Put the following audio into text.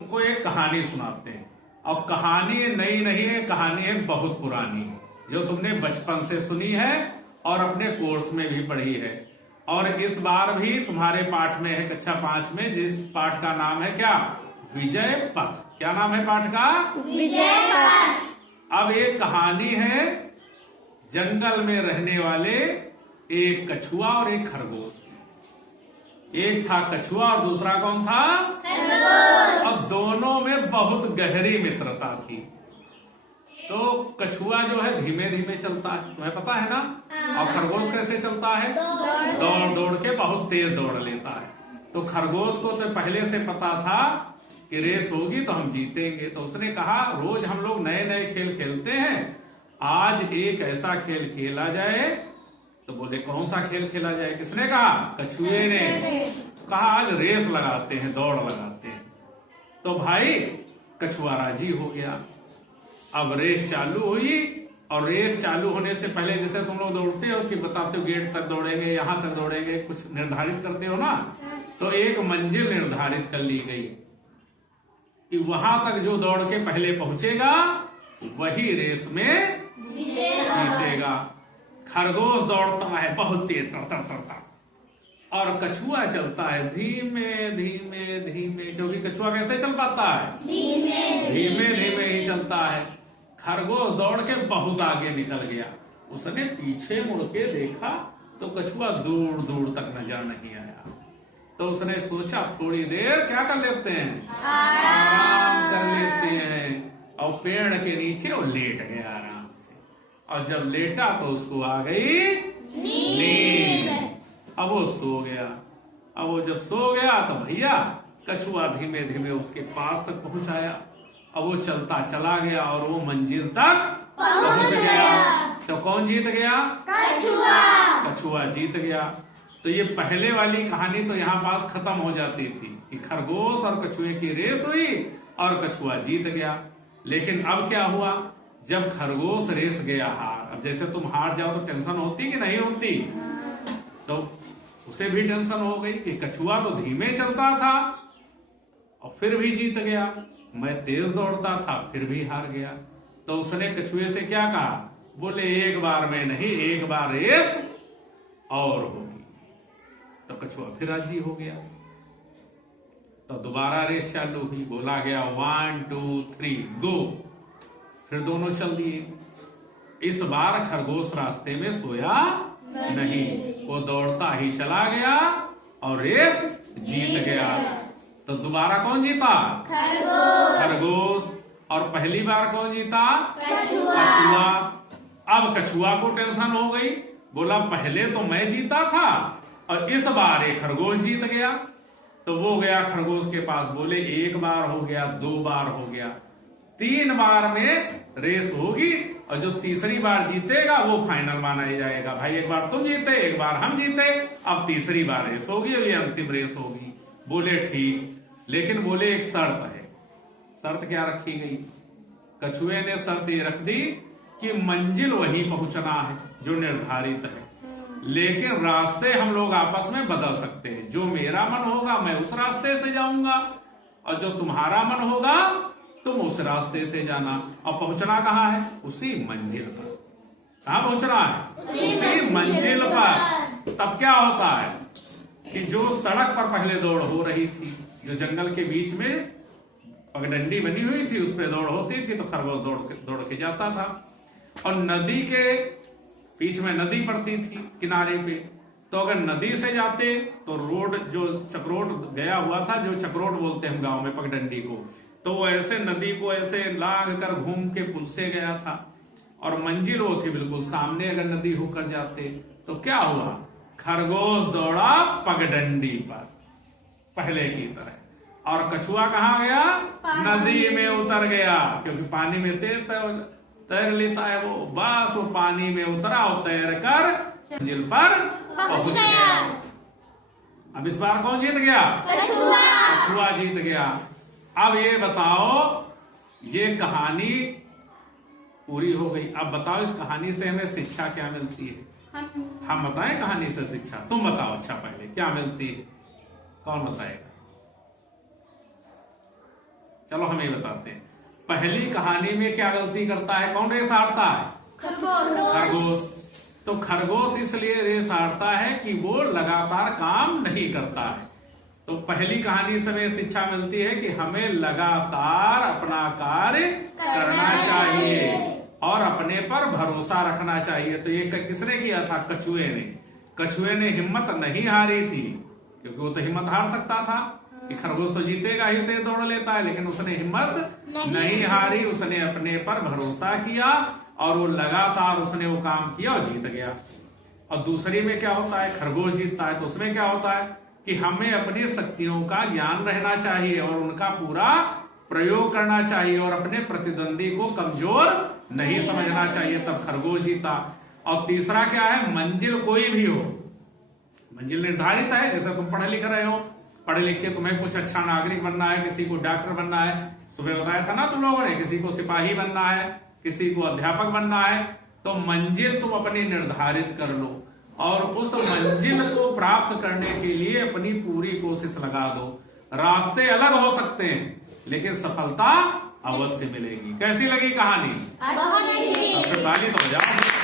उनको एक कहानी सुनाते हैं। अब कहानी नई नहीं है, कहानी है बहुत पुरानी, जो तुमने बचपन से सुनी है और अपने कोर्स में भी पढ़ी है, और इस बार भी तुम्हारे पाठ में है कक्षा 5 में, जिस पाठ का नाम है क्या? विजय पथ। क्या नाम है पाठ का? विजय पथ। अब एक कहानी है जंगल में रहने वाले एक कछुआ और एक खरगोश। एक था कछुआ और दूसरा कौन था? खरगोश। अब दोनों में बहुत गहरी मित्रता थी। तो कछुआ जो है धीमे धीमे चलता है, तुम्हें पता है ना। और खरगोश कैसे चलता है? दौड़ दौड़ के बहुत तेज दौड़ लेता है। तो खरगोश को तो पहले से पता था कि रेस होगी तो हम जीतेंगे। तो उसने कहा रोज हम लोग नए नए खेल खेलते हैं, आज एक ऐसा खेल खेला जाए। तो बोले कौन सा खेल खेला जाए? किसने कहा? कछुए ने। कहा आज रेस लगाते हैं, दौड़ लगाते हैं। तो भाई कछुआ राजी हो गया। अब रेस चालू हुई, और रेस चालू होने से पहले जैसे तुम लोग दौड़ते हो कि बताते हो गेट तक दौड़ेंगे, यहां तक दौड़ेंगे, कुछ निर्धारित करते हो ना। तो एक मंजिल निर्धारित कर ली गई कि वहां तक जो दौड़ के पहले पहुंचेगा वही रेस में जीतेगा। खरगोश दौड़ता है बहुत तेज तड़ता तड़ता, और कछुआ चलता है धीमे धीमे धीमे, क्योंकि कछुआ कैसे चल पाता है? धीमे धीमे ही चलता है। खरगोश दौड़ के बहुत आगे निकल गया। उसने पीछे मुड़ के देखा तो कछुआ दूर दूर तक नजर नहीं आया। तो उसने सोचा थोड़ी देर क्या कर लेते हैं, आराम कर लेते हैं, और पेड़ के नीचे वो लेट गया आराम से। और जब लेटा तो उसको आ गई नींद। अब वो सो गया। अब वो जब सो गया तो भैया कछुआ धीमे धीमे उसके पास तक पहुंचाया। अब वो चलता चला गया और वो मंजिल तक पहुंच गया। तो कौन जीत गया? कछुआ। कछुआ जीत गया। तो ये पहले वाली कहानी तो यहाँ पास खत्म हो जाती थी कि खरगोश और कछुए की रेस हुई और कछुआ जीत गया। लेकिन अब क्या हुआ? जब खरगोश रेस गया हार, अब जैसे तुम हार जाओ तो टेंशन होती कि नहीं होती? तो उसे भी टेंशन हो गई कि कछुआ तो धीमे चलता था और फिर भी जीत गया, मैं तेज दौड़ता था फिर भी हार गया। तो उसने कछुए से क्या कहा? बोले एक बार में नहीं, एक बार रेस और होगी। तो कछुआ फिर राजी हो गया। तो दोबारा रेस चालू हुई, बोला गया 1 2 3 गो। फिर दोनों चल दिए। इस बार खरगोश रास्ते में सोया नहीं, वो दौड़ता ही चला गया और रेस जीत गया। तो दोबारा कौन जीता? खरगोश। और पहली बार कौन जीता? कछुआ। अब कछुआ को टेंशन हो गई, बोला पहले तो मैं जीता था और इस बार एक खरगोश जीत गया। तो वो गया खरगोश के पास, बोले एक बार हो गया, 2 बार हो गया, 3 बार में रेस होगी और जो तीसरी बार जीतेगा वो फाइनल माना जाएगा। भाई एक बार तुम जीते, एक बार हम जीते, अब तीसरी बार रेस होगी और ये अंतिम रेस होगी। बोले ठीक, लेकिन बोले एक शर्त है। शर्त क्या रखी गई? कछुए ने शर्त ये रख दी कि मंजिल वहीं पहुंचना है जो निर्धारित है, लेकिन रास्ते हम लोग आपस में बदल सकते हैं। जो मेरा मन होगा मैं उस रास्ते से जाऊंगा, और जो तुम्हारा मन होगा तुम उस रास्ते से जाना। और पहुंचना कहाँ है? उसी मंजिल पर। कहाँ पहुंचना है? उसी मंजिल पर। तब क्या होता है कि जो सड़क पर पहले दौड़ हो रही थी, जो जंगल के बीच में पगडंडी बनी हुई थी, उस पर दौड़ होती थी, तो खरगोश दौड़ के जाता था। और नदी के बीच में नदी पड़ती थी किनारे पे, तो अगर नदी से जाते तो रोड जो चक्रोट गया हुआ था, जो चक्रोट बोलते हैं हम गांव में पगडंडी को, तो वो ऐसे नदी को ऐसे लाग कर घूम के पुल से गया था, और मंजिल वो थी बिल्कुल सामने। अगर नदी होकर जाते तो क्या हुआ? खरगोश दौड़ा पगडंडी पर पहले की तरह, और कछुआ कहाँ गया? नदी में उतर गया, क्योंकि पानी में तैर लेता है वो। बस वो पानी में उतरा और तैर कर मंजिल पर पहुंच गया। अब इस बार कौन जीत गया? कछुआ जीत गया। अब ये बताओ, ये कहानी पूरी हो गई। अब बताओ इस कहानी से हमें शिक्षा क्या मिलती है? हम बताएं कहानी से शिक्षा? तुम बताओ अच्छा पहले क्या मिलती है, कौन बताएगा? चलो हम ये बताते हैं। पहली कहानी में क्या गलती करता है, कौन रेस हारता है? खरगोश। तो खरगोश इसलिए रेस हारता है कि वो लगातार काम नहीं करता है। तो पहली कहानी से हमें शिक्षा मिलती है कि हमें लगातार अपना कार्य करना चाहिए और अपने पर भरोसा रखना चाहिए। तो ये किसने किया था? कछुए ने। कछुए ने हिम्मत नहीं हारी थी, क्योंकि वो तो हिम्मत हार सकता था कि खरगोश तो जीतेगा ही, तेज दौड़ लेता है, लेकिन उसने हिम्मत नहीं हारी। उसने अपने पर भरोसा किया और वो लगातार उसने वो काम किया और जीत गया। और दूसरी में क्या होता है? खरगोश जीतता है। तो उसमें क्या होता है कि हमें अपनी शक्तियों का ज्ञान रहना चाहिए और उनका पूरा प्रयोग करना चाहिए और अपने प्रतिद्वंदी को कमजोर नहीं समझना चाहिए, तब खरगोश जीता। और तीसरा क्या है? मंजिल कोई भी हो, मंजिल निर्धारित है। जैसे तुम पढ़े लिख रहे हो, पढ़े लिख के तुम्हें कुछ अच्छा नागरिक बनना है, किसी को डॉक्टर बनना है, सुबह बताया था ना तुम लोगों ने, किसी को सिपाही बनना है, किसी को अध्यापक बनना है, तो मंजिल तुम अपनी निर्धारित कर लो और उस मंजिल को प्राप्त करने के लिए अपनी पूरी कोशिश लगा दो। रास्ते अलग हो सकते हैं, लेकिन सफलता अवश्य मिलेगी। कैसी लगी कहानी? बहुत अच्छी। ताली तो बजाओ।